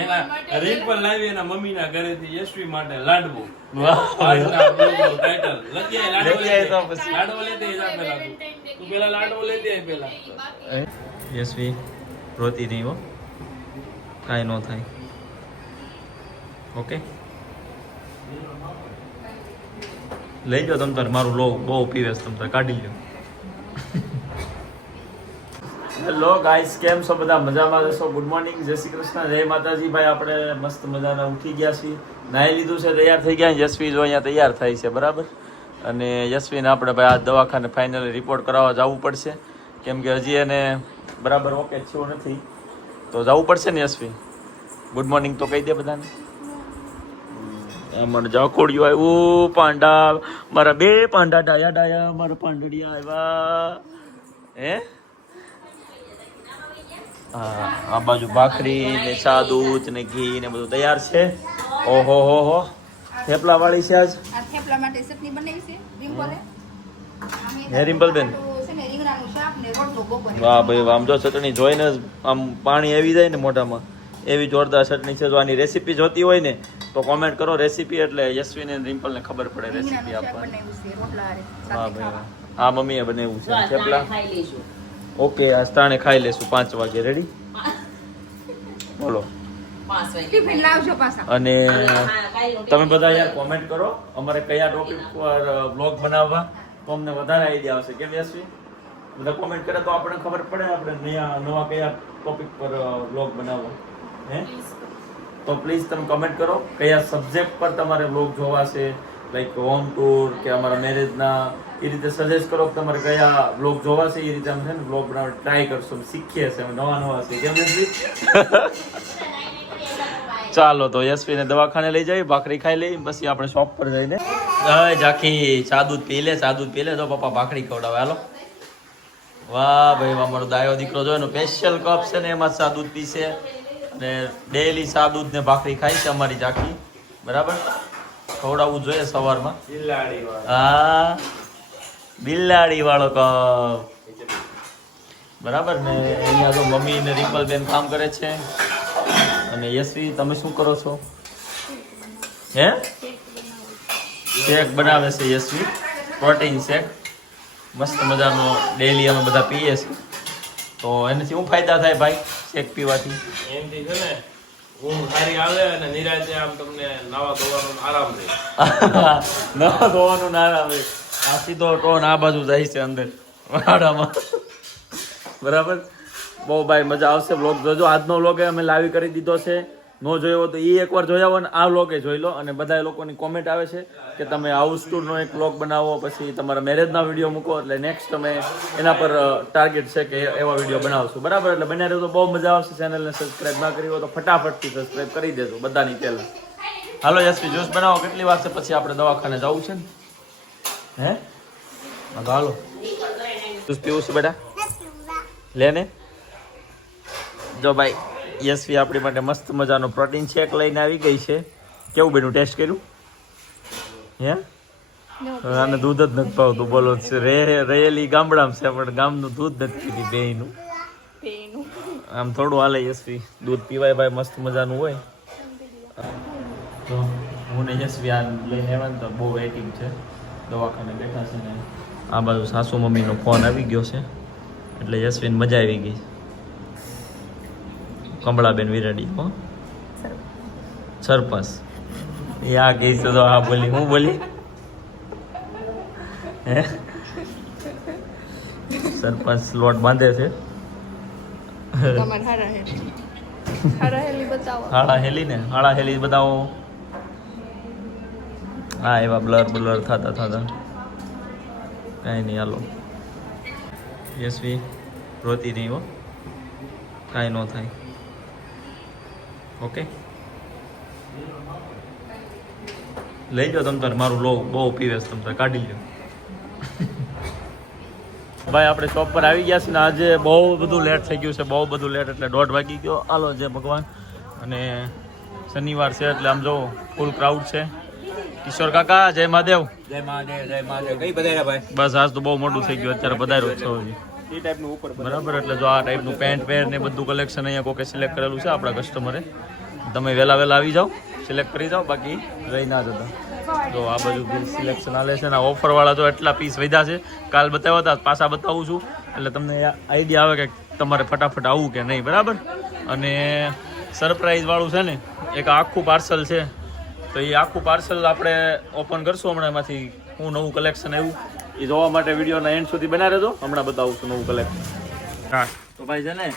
એના રીલ પર લાવી એના મમ્મીના ઘરેથી યશવી માટે લાડવો. આજના બ્લોગનું ટાઇટલ લખી આય લાડવો લેતી જા પેલા તું પેલા લાડવો લેતી આય પેલા. યશવી રોતી નહીં હો, કાંઈ ન થાય. ઓકે લઈ જાઓ તમ તાર, મારું લો બહુ પીવેશ તમ તાર, કાઢી લો. હેલો ગાઈસ, કેમ છો બધા? મજામાં જશો? ગુડ મોર્નિંગ, જય શ્રી કૃષ્ણ, જય માતાજી. ભાઈ આપણે મસ્ત મજાના ઉઠી ગયા છીએ, નાહી લીધું છે, તૈયાર થઈ ગયા. યશવી જો અહીંયા તૈયાર થાય છે, બરાબર. અને યશવીને આપણે ભાઈ આ દવાખાને ફાઇનલી રિપોર્ટ કરાવવા જવું પડશે, કેમ કે હજી એને બરાબર ઓકે થયું નથી, તો જવું પડશે ને. યશવી ગુડ મોર્નિંગ તો કહી દે બધાને. મને જાકોડિયું આવ્યું, પાંડા મારા બે પાંડા ડાયા ડાયા, મારા પાંડડિયા આવ્યા. હે હા, આ બાજુ ભાખરી ને ચા દૂધ ને ઘી ને બધું તૈયાર છે. ઓહો હો હો, થેપલા વાળી છે આજ. આ થેપલા માટે ચટણી બનાવી છે રિમ્પલે. હે રિમ્પલ બેન, રીંગણાનું શાક ને રોટલો બપોરે. વાહ ભાઈ, આમ જો ચટણી જોઈને જ આમ પાણી આવી જાય ને મોઢામાં, એવી જોરદાર ચટણી છે. જો આની રેસીપી જોતી હોય ને તો કોમેન્ટ કરો રેસીપી, એટલે યશવી ને રિમ્પલ ને ખબર પડે રેસીપી આપવાની. હા ભાઈ, આ મમ્મીએ બનાવ્યું છે થેપલા. ઓકે, આ તાણે ખાઈ લેશું 5 વાગે. રેડી? બોલો. ટિફિન લાવજો પાછા. અને તમે બધા યાર કોમેન્ટ કરો અમારે કયા ટોપિક પર બ્લોગ બનાવવા, તો અમને વધારે આઈડિયા આવશે. કેમ યશવી? બધા કોમેન્ટ કરે તો આપણને ખબર પડે આપણે નવા કયા ટોપિક પર બ્લોગ બનાવવા. હે તો પ્લીઝ તમે કમેન્ટ કરો કયા સબ્જેક્ટ પર તમારે બ્લોગ જોવા છે, લાઈક હોમ ટૂર કે અમારા મેરેજના, એ રીતે સજેસ્ટ કરો કે તમારે કયા બ્લોગ જોવા છે. એ રીતે અમે છે ને બ્લોગ બનાવવા ટ્રાય કરશું, શીખીએ છીએ અમે નવા છે. કેમ યશવી? ચાલો તો યશવીને દવાખાને લઈ જઈએ, ભાખરી ખાઈ લઈ, પછી આપણે શોપ પર જઈને જાખી ચા દૂધ પી લે, ચા દૂધ પી લે. તો પપ્પા ભાખરી ખવડાવે. હાલો. વાહ ભાઈ વાહ, મારો દાયો દીકરો જો એનો સ્પેશિયલ કપ છે ને એમાં ચા દૂધ પીશે, અને ડેલી ચા દૂધ ને ભાખરી ખાય છે અમારી જાખી, બરાબર. ખવડાવવું જોઈએ સવારમાં. હા, બિલાડી વાળો કપ, બરાબર ને. અહીંયા તો મમ્મી ને રિમ્પલ બેન કામ કરે છે, અને યશવી તમે શું કરો છો? હે શેક બનાવે છે યશવી, પ્રોટીન શેક, મસ્ત મજાનો ડેલી અમે બધા પીએ છીએ. તો એનાથી શું ફાયદા થાય ભાઈ શેક પીવાથી? એમથી છે ને ઊંઘ સારી આવે અને નિરાંતે આમ તમને નાવા ધોવાનો આરામ રહે. નવા ધોવાનું ના આવે, આ સીધો ટોન આ બાજુ જાય છે અંદર વાડામાં, બરાબર. બહુ ભાઈ મજા આવશે. વ્લોગ જોજો. આજનો વ્લોગ અમે લાવી કરી દીધો છે, નો જોયો હોય તો એ એકવાર જોઈ આવો ને આ વ્લોગે જોઈ લો. અને બધા લોકોની કોમેન્ટ આવે છે કે તમે હાઉસ ટૂરનો એક વ્લોગ બનાવો, પછી તમારા મેરેજના વિડીયો મૂકો, એટલે નેક્સ્ટ અમે એના પર ટાર્ગેટ છે કે એવા વિડીયો બનાવશું, બરાબર. એટલે બન્યા રહ્યો તો બહુ મજા આવશે. ચેનલને સબસ્ક્રાઈબ ના કરી હોય તો ફટાફટથી સબસ્ક્રાઈબ કરી દેજો બધાની પહેલાં. હાલો યશવી, જ્યુસ બનાવો. કેટલી વાર છે પછી આપણે દવાખાને જવું છે ને? હે હાલો, જ્યુસ પીવું છે બેટા, લે ને. જો ભાઈ યશવી આપણી માટે મસ્ત મજાનો પ્રોટીન શેક લઈને આવી ગઈ છે. કેવું બેનું ટેસ્ટ કર્યું? હે આને દૂધ જ નથી ભાવતું, બોલો. રહેલી ગામડામાં છે પણ ગામનું દૂધ નથી પીધી બેયનું. આમ થોડું હાલે યશવી, દૂધ પીવાય ભાઈ, મસ્ત મજાનું હોય. તો હું ને યશવી આ લઈને આવ્યા ને તો બહુ વેઇટિંગ છે, દવાખાને બેઠા છે ને. આ બાજુ સાસુ મમ્મીનો ફોન આવી ગયો છે, એટલે યશવીને મજા આવી ગઈ. કમળાબેન વિરાડી, હો સરપંચ. યા ગઈ તો આ બોલી, હું બોલી હે સરપંચ લોટ બાંધે છે. હાળા હેલી ને, હાળા હેલી બતાવો. હા, એવા બ્લર થતા કાંઈ નહીં. હાલો યશવી રોતી નહીં હો, કાંઈ ન થાય. ઓકે લઈ જાઓ તમ તાર, મારું લો બહુ પીવેશ તમ તાર, કાઢી લો. ભાઈ આપણે શોપ પર આવી ગયા છે ને આજે બહુ બધું લેટ થઈ ગયું છે, બહુ બધું લેટ, એટલે 1:30 વાગી ગયો. હાલો જય ભગવાન. અને શનિવાર છે એટલે આમ જો ફૂલ ક્રાઉડ છે. કિશોર કાકા જય મહાદેવ. જય મહાદેવ, જય મહાદેવ. કઈ બધાય ભાઈ? બસ આજ તો બહુ મોટું થઈ ગયું, અત્યારે બધાય છો એ ટાઈપનું ઉપર બરાબર. એટલે જો આ ટાઈપનું પેન્ટ વેર ને બધું કલેક્શન અહીંયા કોકે સિલેક્ટ કરેલું છે આપણા કસ્ટમરે. તમે વહેલા આવી જાઓ, સિલેક્ટ કરી જાઓ, બાકી રહી ના જતા. તો આ બધું સિલેક્શન હાલે છે ને ઓફરવાળા તો એટલા પીસ વધ્યા છે, કાલ બતાવ્યા હતા, પાછા બતાવું છું, એટલે તમને આઈડિયા આવે કે તમારે ફટાફટ આવવું કે નહીં. બરાબર. અને સરપ્રાઈઝ વાળું છે ને એક આખું પાર્સલ છે, તો એ આખું પાર્સલ આપણે ઓપન કરશું હમણાં. એમાંથી હું નવું કલેક્શન આવ્યું એ જોવા માટે વિડીયોના એન્ડ સુધી બનાવી રહેજો. હમણાં બતાવું છું નવું કલેક્શન. હા તો ભાઈ છે ને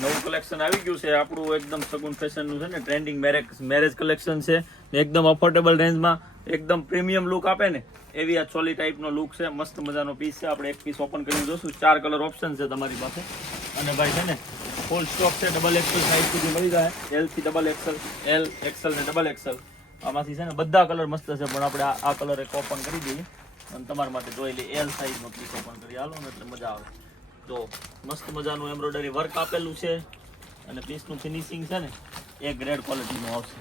નવું કલેક્શન આવી ગયું છે આપણું, એકદમ સગુન ફેશનનું છે ને ટ્રેન્ડિંગ મેરેજ કલેક્શન છે, એકદમ અફોર્ડેબલ રેન્જમાં, એકદમ પ્રીમિયમ લુક આપે ને એવી આ ચોલી ટાઈપનો લુક છે. મસ્ત મજાનો પીસ છે. આપણે એક પીસ ઓપન કરીને જોશું. 4 કલર ઓપ્શન છે તમારી પાસે. અને ભાઈ છે ને ફૂલ સ્ટોક છે, ડબલ એક્સેલ સાઇઝ સુધી મળી જાય, એલ થી ડબલ એક્સેલ, એલ એક્સેલ ને ડબલ એક્સેલ. આમાંથી છે ને બધા કલર મસ્ત છે, પણ આપણે આ કલર એક ઓપન કરી દઈએ અને તમારા માટે જોઈ લઈએ. એલ સાઇઝનો પીસ ઓપન કરી હાલો ને એટલે મજા આવે. તો મસ્ત મજાનું એમ્બ્રોઇડરી વર્ક આપેલું છે અને પીસનું ફિનિશિંગ છે ને એક ગ્રેડ ક્વોલિટીનું આવશે.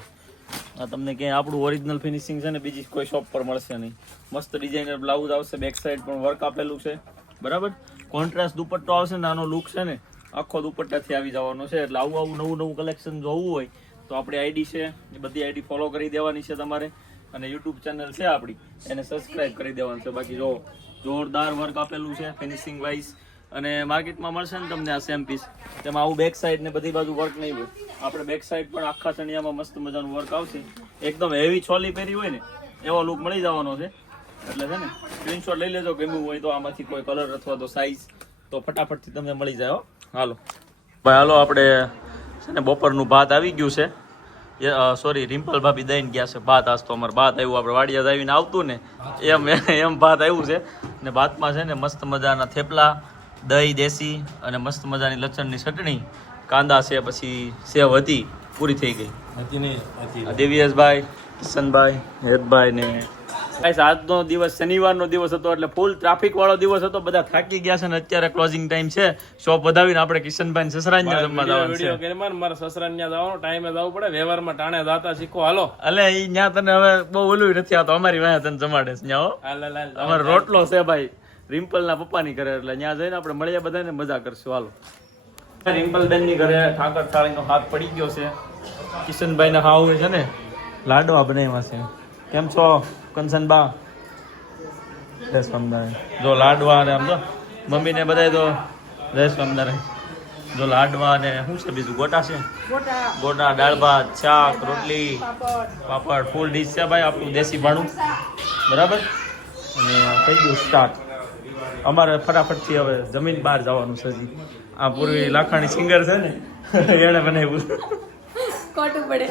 આ તમને ક્યાંય આપણું ઓરિજિનલ ફિનિશિંગ છે ને બીજી કોઈ શોપ પર મળશે નહીં. મસ્ત ડિઝાઇનર બ્લાઉઝ આવશે, બેક સાઈડ પણ વર્ક આપેલું છે. બરાબર. કોન્ટ્રાસ્ટ દુપટ્ટો આવશે ને, આનો લુક છે ને આખો દુપટ્ટાથી આવી જવાનો છે. એટલે આવું નવું કલેક્શન જોવું હોય તો આપણી આઈડી છે એ બધી આઈડી ફોલો કરી દેવાની છે તમારે, અને યુટ્યુબ ચેનલ છે આપણી એને સબસ્ક્રાઇબ કરી દેવાનું છે. બાકી જો જોરદાર વર્ક આપેલું છે ફિનિશિંગ વાઇઝ. અને માર્કેટમાં મળશે ને તમને આ સેમ પીસ, તેમાં આવું બેક સાઈડ ને બધી બાજુ વર્ક નહીં હોય. આપણે બેક સાઈડ પણ આખા ચણિયામાં મસ્ત મજાનું વર્ક આવશે. એકદમ હેવી ચોલી પહેરી હોય ને એવો લુક મળી જવાનો છે. એટલે છે ને સ્ક્રીનશોટ લઈ લેજો, ગમ્યું હોય તો આમાંથી કોઈ કલર અથવા તો સાઈઝ તો ફટાફટથી તમને મળી જાય. હાલો ભાઈ હાલો, આપણે છે ને બપોરનું ભાત આવી ગયું છે. સોરી, રિમ્પલ ભાભી દઈને ગયા છે ભાત. આજ તો અમારે ભાત આવ્યું, આપણે વાડિયા આવીને આવતું ને એમ ભાત આવ્યું છે. ને ભાતમાં છે ને મસ્ત મજાના થેપલા, દહીં દેશી અને મસ્ત મજાની લસણની ચટણી, કાંદા છે, પછી સેવ હતી, પૂરી થઈ ગઈ. દેવીએસભાઈ, કિશનભાઈ, હેતભાઈ ને આજનો દિવસ શનિવારનો દિવસ હતો એટલે ફૂલ ટ્રાફિક વાળો દિવસ હતો. બધા થાકી ગયા છે ને અત્યારે ક્લોઝિંગ ટાઈમ છે. શોપ વધાવીને આપણે કિશનભાઈ સસરાન્યા જમવા જવાનું છે. મારા સસરાન્યા જવાનો ટાઈમે જવું પડે, વ્યવહારમાં ટાણે જાતા શીખો. હાલો અલે ઈ ન્યા તને હવે બહુ ઓલું નથી આવતો, અમારી વાંહે તને જમાડે છે ન્યા. અમારો રોટલો છે ભાઈ રિમ્પલ ના પપ્પાની ઘરે, એટલે ત્યાં જઈને આપણે મળીએ બધાને મજા કરશું. હાલો રિમ્પલ બેન ની ઘરે ઠાકર થાળીનો હાથ પડી ગયો છે. કિશનભાઈ ના હાવ છે ને લાડવા બનાવ્યા છે. કેમ છો કંચનબા? જય સ્વામિનારાયણ. જો લાડવા ને આમ જો મમ્મી ને બધાય તો જય સ્વામિનારાયણ. જો લાડવા ને શું છે બીજું? ગોટા છે, ગોટા, દાળ ભાત, શાક, રોટલી, પાપડ, ફૂલ ડીશ છે ભાઈ આપણું દેશી ભાણું. બરાબર. અને થઈ ગયું સ્ટાર્ટ. અમારે ફટાફટથી હવે જમીન બહાર જવાનું છે. આ પૂર્વી લાખાણી સિંગર છે ને એને બનાવ્યું. ખોટું પડે.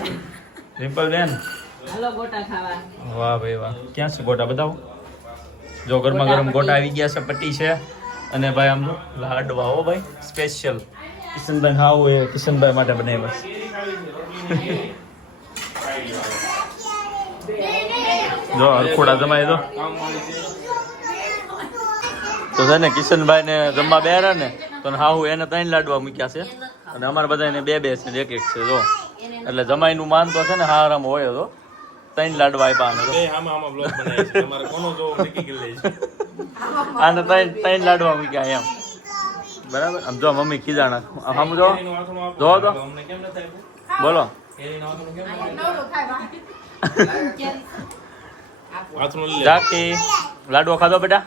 રિમ્પલ બેન હાલો ગોટા ખાવા. વાહ ભાઈ વાહ. ક્યાં છે ગોટા? બતાવો. જો ગરમા ગરમ ગોટા આવી ગયા છે, પટ્ટી છે અને ભાઈ આમ લાડવા હો ભાઈ સ્પેશિયલ. કિશનભાઈ ખાવું એ કિશનભાઈ માટે બનાવ્યા છે. જો અરખોડા જમાઈ દો તો છે ને કિશનભાઈ ને જમવા બેરા ને તો હાહુ એને 3 લાડવા મૂક્યા છે અને અમારા બધાને 2 છે, એક છે. જો એટલે જમાઈનું માન તો છે ને હારામ હોય તો 3 લાડવા આપ્યા આને 3 લાડવા મૂક્યા એમ. બરાબર. આમ જો મમ્મી ખીજાણા આમ જો તો બોલો. જાકી લાડવો ખાધો બેટા?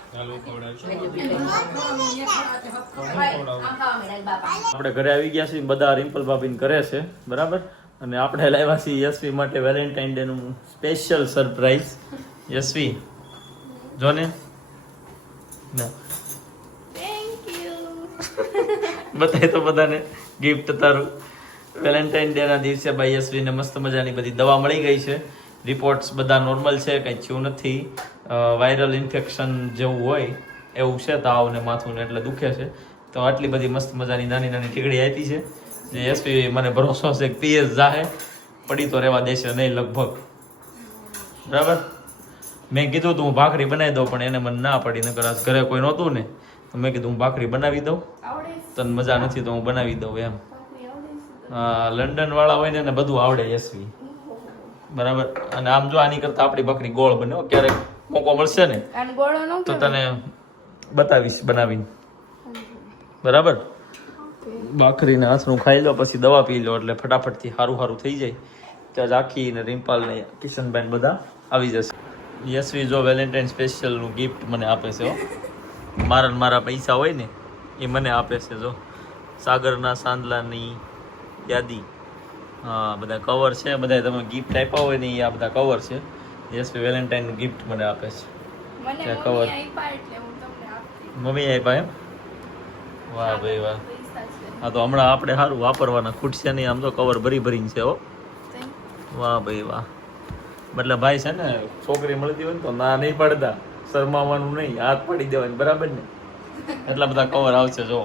આપણે ઘરે આવી ગયા છીએ, બધા રિમ્પલ ભાભી ઘરે છે. બરાબર. અને આપણે લાવ્યા છીએ યશવી માટે વેલેન્ટાઇન ડે નું સ્પેશિયલ સરપ્રાઈઝ. યશવી જો ને બતાય તો બધાને ગિફ્ટ તારું. વેલેન્ટાઇન ડે ના દિવસે ભાઈ યશવીને મસ્ત મજાની બધી દવા મળી ગઈ છે. રિપોર્ટ્સ બધા નોર્મલ છે, કંઈ થયું નથી. વાયરલ ઇન્ફેક્શન જેવું હોય એવું છે, તાવ ને માથું ને એટલે દુખે છે. તો આટલી બધી મસ્ત મજાની નાની નાની ટીકડી આપી છે જે યશવી મને ભરોસો છે કે પીએસ જાહે, પડી તો રહેવા દેશે નહીં લગભગ. બરાબર. મેં કીધું તું હું ભાખરી બનાવી દઉં પણ એને મને ના પડી. નકર આજ ઘરે કોઈ નહોતું ને તો મેં કીધું હું ભાખરી બનાવી દઉં, તને મજા નથી તો હું બનાવી દઉં એમ. લંડન વાળા હોય ને એને બધું આવડે યશવી. બરાબર. અને આમ જો આની કરતા આપણી ભાખરી ગોળ બને. ક્યારેક મોકો મળશે ને તો તને બતાવીશ બનાવીને. બરાબર. ભાખરીને આસરું ખાઈ લો પછી દવા પી લો એટલે ફટાફટથી સારું થઈ જાય. ત્યાં ઝાંખી ને રિમ્પલ ને કિશનભાઈ ને બધા આવી જશે. યશવી જો વેલેન્ટાઇન સ્પેશિયલનું ગિફ્ટ મને આપે છે હો. મારા પૈસા હોય ને એ મને આપે છે. જો સાગરના સાંદલાની યાદી, હા બધા કવર છે, બધા તમે ગિફ્ટ આપ્યા હોય ને એ આ બધા કવર છે. યશવી વેલેન્ટાઇનનું ગિફ્ટ મને આપે છે. મને કવર મમ્મી આપ્યા એટલે હું તમને આપતી. મમ્મી આપ્યા એમ? વાહ ભાઈ વાહ. પૈસા છે. હા તો હમણાં આપણે સારું વાપરવાના ખૂટશે નહીં. આમ તો કવર ભરીને છે હો. વાહ ભાઈ વાહ. મતલબ ભાઈ છે ને છોકરી મળતી હોય ને તો ના નહીં પડતા, શરમાવાનું નહીં, હાથ પાડી દેવાની, બરાબર ને? એટલા બધા કવર આવશે જો.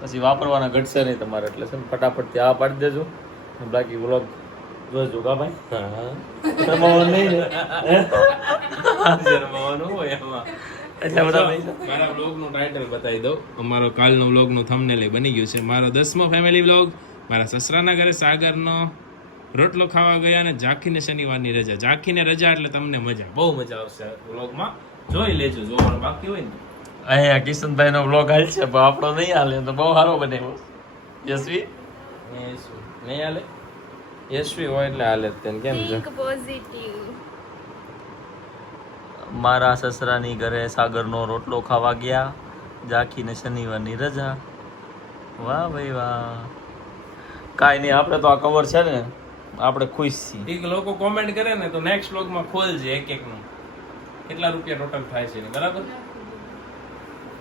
પછી વાપરવાના ઘટશે નહીં તમારે, એટલે છે ને ફટાફટથી આ પાડી દેજો. બાકી વ્લોગ જોજો કા ભાઈ. શરમાવાનું નહીં ને? શરમાવાનું હોય એમાં. એટલા બધા પૈસા. મારા વ્લોગનું ટાઇટલ બતાવી દઉં. અમારો કાલનો વ્લોગનું થંબનેલ બની ગયું છે. મારો 10મો ફેમિલી વ્લોગ. મારા સસરાના ઘરે સાગરનો રોટલો ખાવા ગયા અને ઝાંખીને શનિવારની રજા. ઝાંખીને રજા એટલે તમને મજા, બહુ મજા આવશે વ્લોગમાં. જોઈ લેજો, જોવાનું બાકી હોય ને. અહીંયા કિશનભાઈ નો વ્લોગ હાલ છે પણ આપણો નહીં હાલે તો બહુ સારો બનાવ્યો. યશવી નહીં હાલે? યશવી હોય એટલે હાલે. તેને કેમ છે? Think positive. મારા સસરાની ઘરે સાગરનો રોટલો ખાવા ગયા, ઝાંખીને શનિવારની રજા. વાહ ભાઈ વાહ. કાંઈ નહીં, આપણે તો આ કવર છે ને આપણે ખુશ છીએ. એક લોકો કોમેન્ટ કરે ને તો નેક્સ્ટ વ્લોગમાં ખોલજે એક નું કેટલા રૂપિયા ટોટલ થાય છે ને, બરાબર?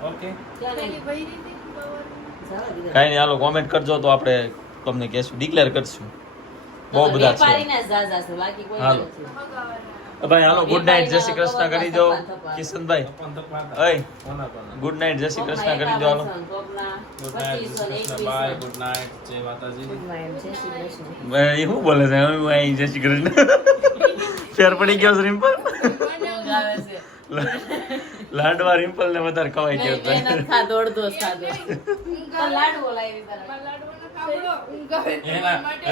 ઓકે. પેલી ભરી હતી કવર. કાંઈ નહીં, હાલો કોમેન્ટ કરજો તો આપણે તમને કહેશું, ડિક્લેર કરશું. બહુ બધા છે. હાલો ભાઈ, હાલો ગુડ નાઇટ, જય શ્રી કૃષ્ણ કરી દો. કિશનભાઈ ઓય ગુડ નાઇટ, જય શ્રી કૃષ્ણ કરી દો. હાલો good night, bye, good night, જય માતાજી. એ શું બોલે છે? હું અહીં જય શ્રી કૃષ્ણ ફેર પડી ગયો છે રિમ્પલ. લાડવા રિમ્પલ ને વધારે ખવાઈ ગયો છે.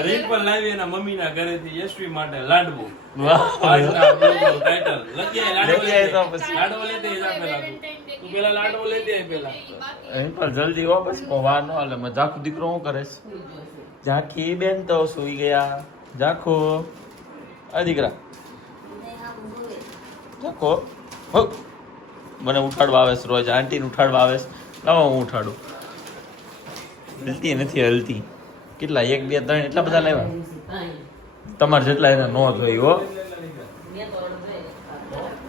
રિમ્પલ લાવી એના મમ્મીના ઘરેથી યશવી માટે લાડવો. વાહ આજના બ્લોગનું ટાઇટલ લખી આય, લાડવો લખી આય તો લેતે. પછી. લાડવો લેતે જા પેલા તું પેલા લાડવો લેતે આય પેલા. રિમ્પલ જલ્દી હો, પછી કોઈ વાર ન હાલે. મેં ઝાખુ દીકરો શું કરે છે? ઝાંખી બેન તો સુઈ ગયા. ઝાખુ આ દીકરા ઝાખો હો. મને ઉઠાડવા આવે છે રોજ, આંટીને ઉઠાડવા આવે છે. લાવો હું ઉઠાડું. હલતી નથી હલતી. કેટલા 1 2 3 એટલા બધા લાવ્યા? તમારે જેટલા એને નો જોઈ હો.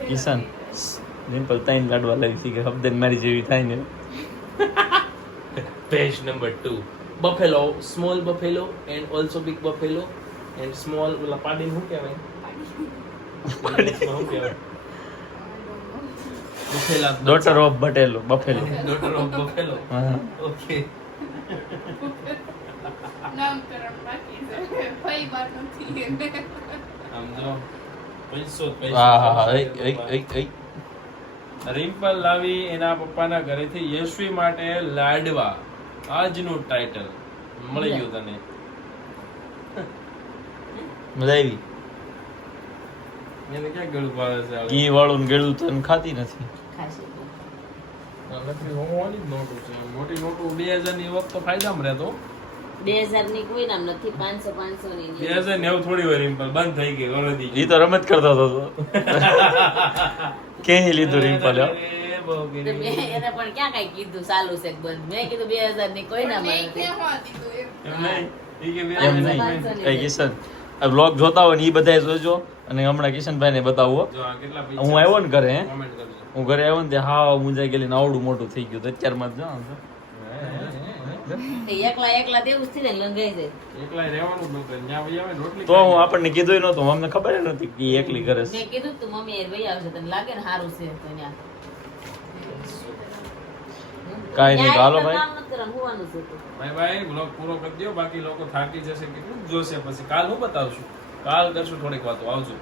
કિશન રિમ્પલ 3 લાડવા લાવી છે કે હબદન મારી જેવી થાય ને. Page number 2. Buffalo, small buffalo and also big buffalo and small ઓલા પાડીને શું કહેવાય? શું કહેવાય? બફેલા. ડોટર ઓફ બટેલો બફેલો. Daughter of buffalo. હા. Okay. નામકરણ બાકી છે. ભાઈ બાર નથી. આમ જો પૈસો હા હા હા. રિમ્પલ લાવી એના પપ્પાના ઘરેથી યશવી માટે લાડવા. આજનું ટાઇટલ મળી ગયું તને. મજા આવી. એને ક્યાં ગળું ભાવે છે હવે? ઘી વાળું ગળું તો ખાતી નથી. નકરી હોમવાની જ નોટો છે. મોટી નોટો 2000 ની વખત તો ફાયદામાં રહેતો. 2000 ની કોઈ નામ નથી, 500 ની 2090 થોડી વાર રિમ્પલ બંધ થઈ ગઈ ઓલરેડી. ઈ તો રમત કરતો હતો. ક્યાંય લીધું રિમ્પલ હો. એને પણ ક્યાં કઈ કીધું ચાલુ છે બંધ. મેં કીધું 2000 ની કોઈ નામ નથી. એમ નહીં. ઈ કે એમ નહીં. એ કિશન આ વ્લોગ જોતા હોય ને ઈ બધાય જોજો. અને હમણાં કિશનભાઈ ને બતાવો. જો આ કેટલા પૈસા હું આવ્યો ને ઘરે, કોમેન્ટ કરજો. હું ઘરે આવ્યો ને તે હા મુંજાઈ ગયેલી ને આવડું મોટું થઈ ગયું. તો અત્યારમાં જ જો આમ જો. એકલા દેવું જ ને લંગાઈ જાય. એકલા રહેવાનું જ નહોતું. ન્યા વઈ આવે ને રોટલી તો હું આપણને કીધું નહોતું, અમને ખબર નથી કે ઈ એકલી કરે છે. મેં કીધું તું મમ્મી એ ભાઈ આવશે, તને લાગે ને સારું છે તો ન્યા. કાંઈ નહીં, તો હાલો ન્યા ભાઈ. કામ નથી કરવાનું, હોવાનું છે તો. ભાઈ ભાઈ બ્લોગ પૂરો કરી દો. બાકી લોકો થાકી જશે. કેટલું જોશે પછી? કાલ હું બતાવશું. કાલ કરશું થોડીક વાતો. આવજો.